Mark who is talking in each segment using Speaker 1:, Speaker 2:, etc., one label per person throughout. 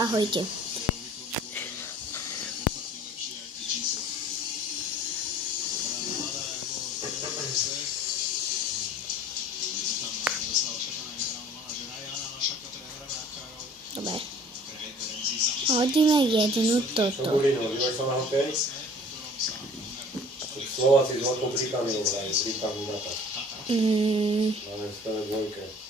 Speaker 1: ahojte. Dobre. Hodíme jednu toto.
Speaker 2: Na hokej? Slováci s veľkou Britániou hrajú, Britániu na to.
Speaker 1: Mm,
Speaker 2: Máme v dvojke.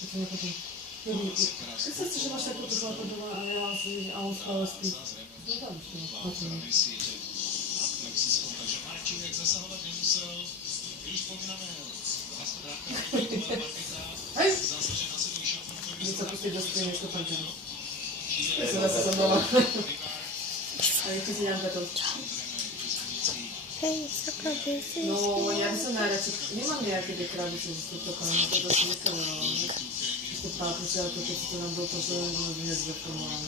Speaker 2: 5 minút do konca prejavu.
Speaker 1: mm,
Speaker 2: Nič, doma. No.
Speaker 3: Nemám slovo, nemám to človeka. To sa nepotím. Predstav si, že máš takúto chlapa doma a ja si, a on stále spí. No dám si ho, chodím. Hej! Když sa pustí do spiny, to pôjdem. Ja som zase som doma. A je tu si Janka to.
Speaker 1: Hej,
Speaker 3: No, ja jestem na razie, nie mam jakiej deklaracji, że to kocham, to do tego, jeśli patrzę, to to, co nam było, to, że nie zreformowałam.